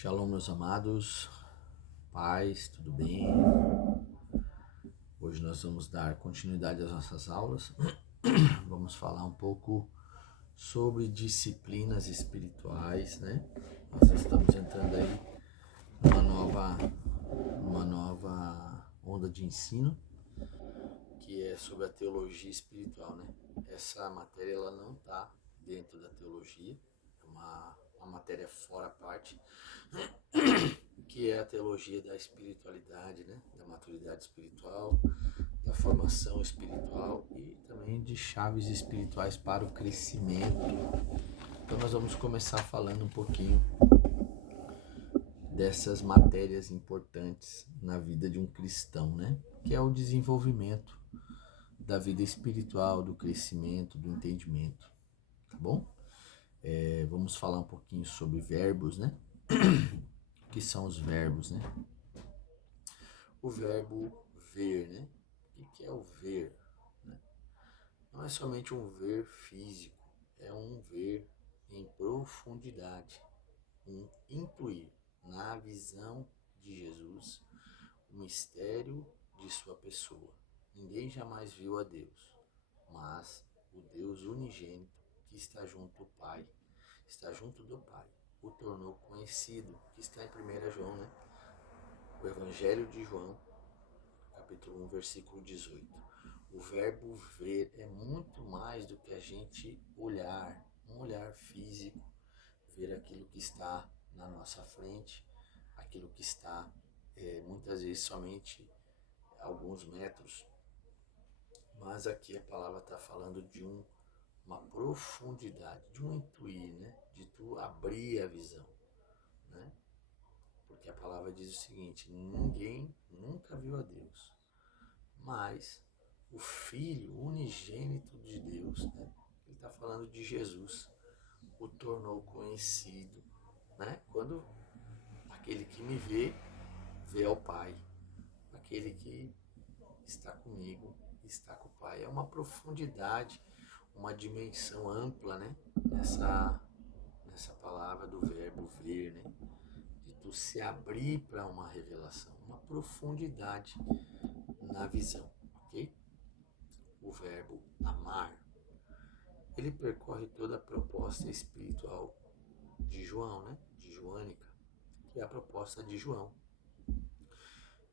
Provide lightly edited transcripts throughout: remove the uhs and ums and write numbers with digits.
Shalom, meus amados, paz, tudo bem? Hoje nós vamos dar continuidade às nossas aulas. Vamos falar um pouco sobre disciplinas espirituais, né? Nós estamos entrando aí numa nova onda de ensino, que é sobre a teologia espiritual, né? Essa matéria ela não está dentro da teologia, é uma matéria fora a parte, que é a teologia da espiritualidade, né? Da maturidade espiritual, da formação espiritual e também de chaves espirituais para o crescimento. Então nós vamos começar falando um pouquinho dessas matérias importantes na vida de um cristão, né? Que é o desenvolvimento da vida espiritual, do crescimento, do entendimento, tá bom? Vamos falar um pouquinho sobre verbos, né? O que são os verbos, né? O verbo ver, né? O que é o ver? Né? Não é somente um ver físico, é um ver em profundidade, um intuir na visão de Jesus, o mistério de sua pessoa. Ninguém jamais viu a Deus, mas o Deus unigênito que está junto do Pai, o tornou conhecido, que está em 1 João, né? O Evangelho de João, capítulo 1, versículo 18. O verbo ver é muito mais do que a gente olhar, um olhar físico, ver aquilo que está na nossa frente, aquilo que está muitas vezes somente a alguns metros, mas aqui a palavra está falando de uma profundidade, de um intuir, né? De tu abrir a visão, né? Porque a palavra diz o seguinte: ninguém nunca viu a Deus, mas o Filho unigênito de Deus, né? Ele está falando de Jesus, o tornou conhecido, né? Quando aquele que me vê, vê ao Pai, aquele que está comigo, está com o Pai. É uma profundidade, uma dimensão ampla, né? Nessa palavra do verbo ver, né? De tu se abrir para uma revelação, uma profundidade na visão, ok? O verbo amar, ele percorre toda a proposta espiritual de João, né? De Joânica, que é a proposta de João.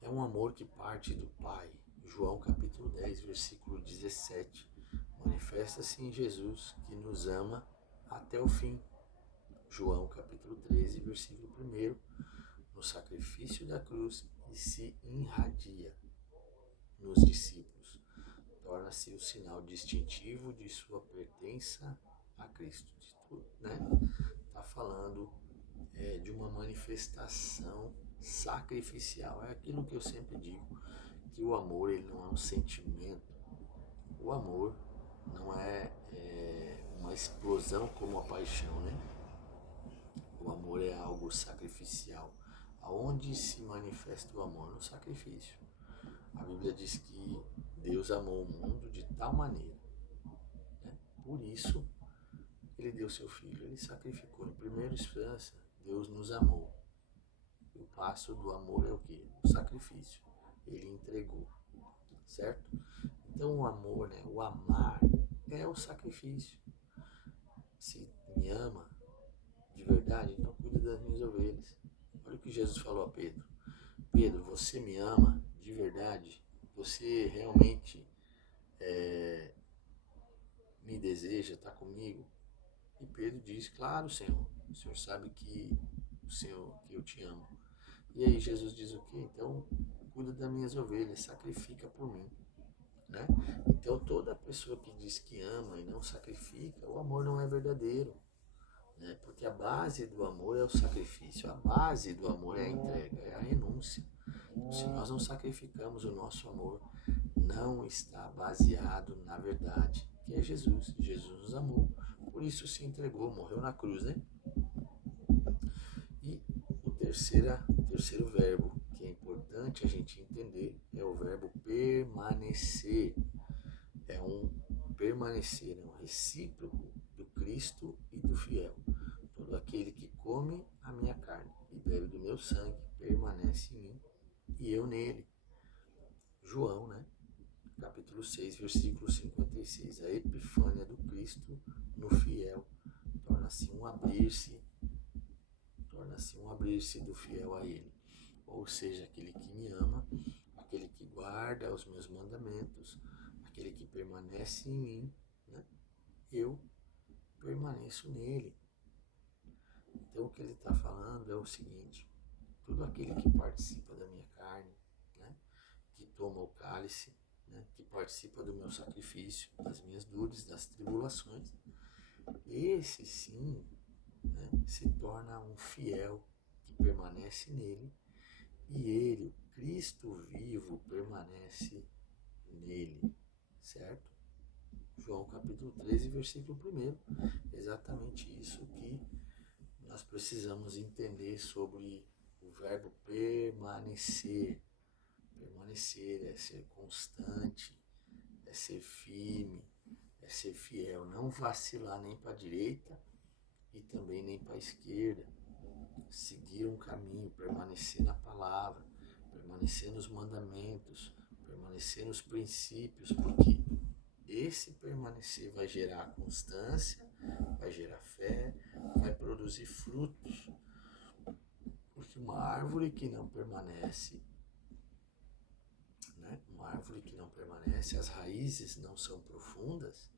É um amor que parte do Pai. João capítulo 10, versículo 17. Manifesta-se em Jesus que nos ama até o fim. João capítulo 13, versículo 1. No sacrifício da cruz e se irradia nos discípulos. Torna-se o sinal distintivo de sua pertença a Cristo. Né? Está falando de uma manifestação sacrificial. É aquilo que eu sempre digo, que o amor ele não é um sentimento. O amor não é uma explosão como a paixão, né? O amor é algo sacrificial. Aonde se manifesta o amor? No sacrifício. A Bíblia diz que Deus amou o mundo de tal maneira, né? Por isso ele deu seu filho, ele sacrificou. Em primeira instância, Deus nos amou. E o passo do amor é o quê? O sacrifício. Ele entregou, certo? Então o amor, né? O amar é o sacrifício. Se me ama de verdade, então cuida das minhas ovelhas. Olha o que Jesus falou a Pedro. Pedro, você me ama de verdade? Você realmente me deseja, está comigo? E Pedro diz, claro, Senhor, o Senhor sabe que eu te amo. E aí Jesus diz o quê? Então, cuida das minhas ovelhas, sacrifica por mim, né? Então, toda pessoa que diz que ama e não sacrifica, o amor não é verdadeiro, né? Porque a base do amor é o sacrifício, a base do amor é a entrega, é a renúncia. Então, se nós não sacrificamos o nosso amor, não está baseado na verdade, que é Jesus. Jesus nos amou, por isso se entregou, morreu na cruz, né? E o terceiro verbo que é importante a gente entender é o verbo permanecer. É um permanecer, é um recíproco do Cristo e do fiel. Todo aquele que come a minha carne e seu sangue permanece em mim e eu nele. João, né? Capítulo 6, versículo 56. A epifânia do Cristo no fiel torna-se um abrir-se do fiel a ele. Ou seja, aquele que me ama, aquele que guarda os meus mandamentos, aquele que permanece em mim, né? Eu permaneço nele. Então o que ele está falando é o seguinte: todo aquele que participa da minha carne, né? Que toma o cálice, né? Que participa do meu sacrifício, das minhas dores, das tribulações, esse sim, né? Se torna um fiel que permanece nele, e ele, o Cristo vivo, permanece nele, certo? João capítulo 13, versículo 1. Exatamente isso que nós precisamos entender sobre o verbo permanecer. Permanecer é ser constante, é ser firme, é ser fiel, não vacilar nem para a direita e também nem para a esquerda. Seguir um caminho, permanecer na palavra, permanecer nos mandamentos, permanecer nos princípios, porque esse permanecer vai gerar constância, vai gerar fé, vai produzir frutos. Porque uma árvore que não permanece, né? Uma árvore que não permanece, as raízes não são profundas,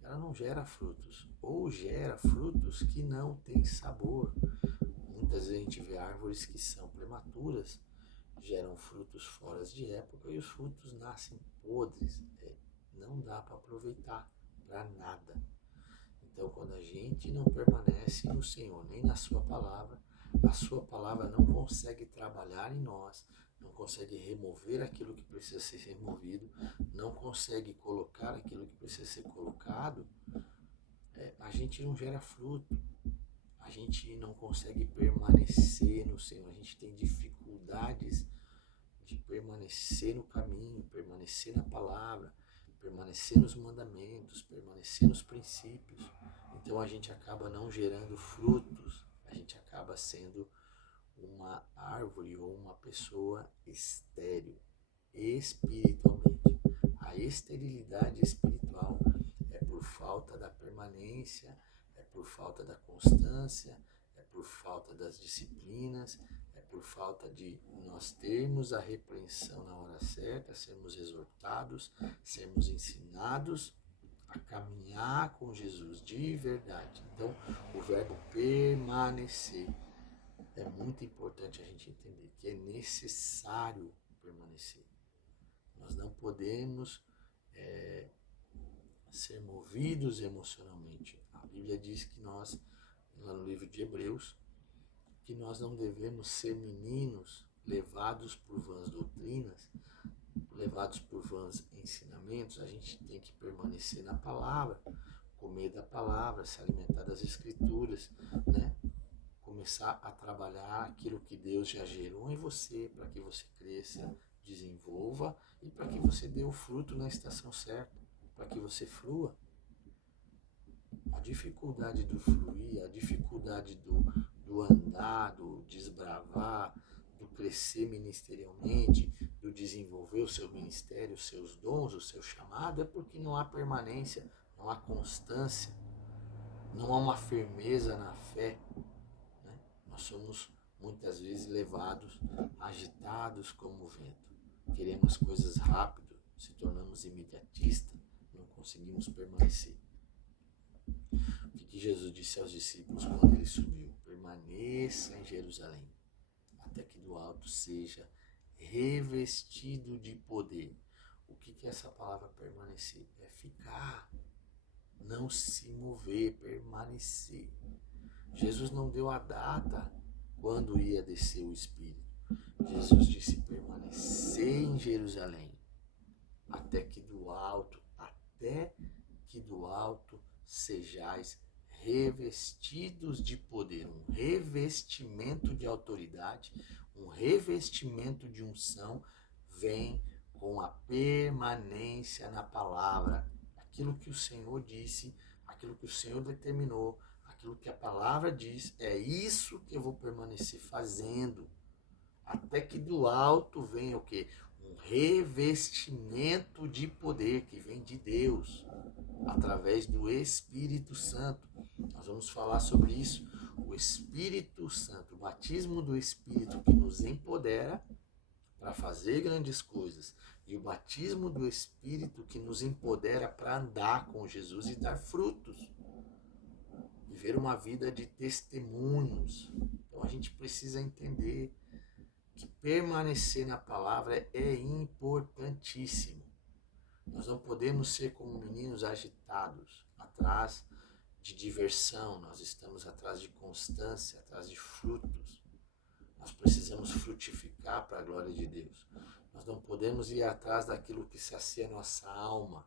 ela não gera frutos, ou gera frutos que não têm sabor. Muitas vezes a gente vê árvores que são prematuras, geram frutos fora de época e os frutos nascem podres. Não dá para aproveitar para nada. Então, quando a gente não permanece no Senhor, nem na sua palavra, a sua palavra não consegue trabalhar em nós, não consegue remover aquilo que precisa ser removido, não consegue colocar aquilo que precisa ser colocado, a gente não gera fruto. A gente não consegue permanecer no Senhor, a gente tem dificuldades de permanecer no caminho, permanecer na palavra, permanecer nos mandamentos, permanecer nos princípios. Então a gente acaba não gerando frutos, a gente acaba sendo uma árvore ou uma pessoa estéril, espiritualmente. A esterilidade espiritual é por falta da permanência, é por falta da constância, é por falta das disciplinas, é por falta de nós termos a repreensão na hora certa, sermos exortados, sermos ensinados a caminhar com Jesus de verdade. Então, o verbo permanecer é muito importante a gente entender que é necessário permanecer. Nós não podemos ser movidos emocionalmente. A Bíblia diz que nós, lá no livro de Hebreus, que nós não devemos ser meninos levados por vãs doutrinas, levados por vãs ensinamentos. A gente tem que permanecer na palavra, comer da palavra, se alimentar das escrituras, né? Começar a trabalhar aquilo que Deus já gerou em você, para que você cresça, desenvolva e para que você dê o fruto na estação certa, para que você flua. A dificuldade do fluir, a dificuldade do andar, do desbravar, do crescer ministerialmente, do desenvolver o seu ministério, os seus dons, o seu chamado, é porque não há permanência, não há constância, não há uma firmeza na fé. Né? Nós somos muitas vezes levados, agitados como o vento. Queremos coisas rápido, se tornamos imediatistas, não conseguimos permanecer. O que Jesus disse aos discípulos quando ele subiu? Permaneça em Jerusalém, até que do alto seja revestido de poder. O que é essa palavra permanecer? É ficar, não se mover, permanecer. Jesus não deu a data quando ia descer o Espírito. Jesus disse permanecer em Jerusalém, até que do alto sejais revestidos de poder, um revestimento de autoridade, um revestimento de unção, vem com a permanência na palavra. Aquilo que o Senhor disse, aquilo que o Senhor determinou, aquilo que a palavra diz, é isso que eu vou permanecer fazendo. Até que do alto venha o quê? Um revestimento de poder que vem de Deus, através do Espírito Santo. Nós vamos falar sobre isso. O Espírito Santo, o batismo do Espírito que nos empodera para fazer grandes coisas. E o batismo do Espírito que nos empodera para andar com Jesus e dar frutos. Viver uma vida de testemunhos. Então a gente precisa entender que permanecer na palavra é importantíssimo. Nós não podemos ser como meninos agitados, atrás de diversão, nós estamos atrás de constância, atrás de frutos. Nós precisamos frutificar para a glória de Deus. Nós não podemos ir atrás daquilo que sacia a nossa alma.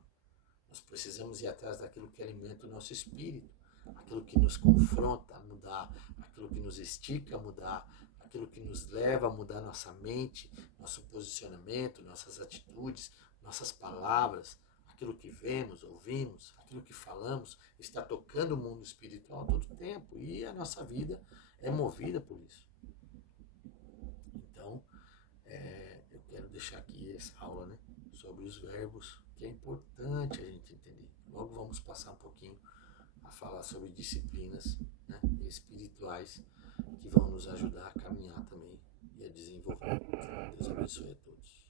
Nós precisamos ir atrás daquilo que alimenta o nosso espírito, aquilo que nos confronta a mudar, aquilo que nos estica a mudar, aquilo que nos leva a mudar nossa mente, nosso posicionamento, nossas atitudes, nossas palavras, aquilo que vemos, ouvimos, aquilo que falamos, está tocando o mundo espiritual todo o tempo e a nossa vida é movida por isso. Então, eu quero deixar aqui essa aula, né, sobre os verbos, que é importante a gente entender. Logo vamos passar um pouquinho a falar sobre disciplinas, né, espirituais que vão nos ajudar a caminhar também e a desenvolver. Deus abençoe a todos.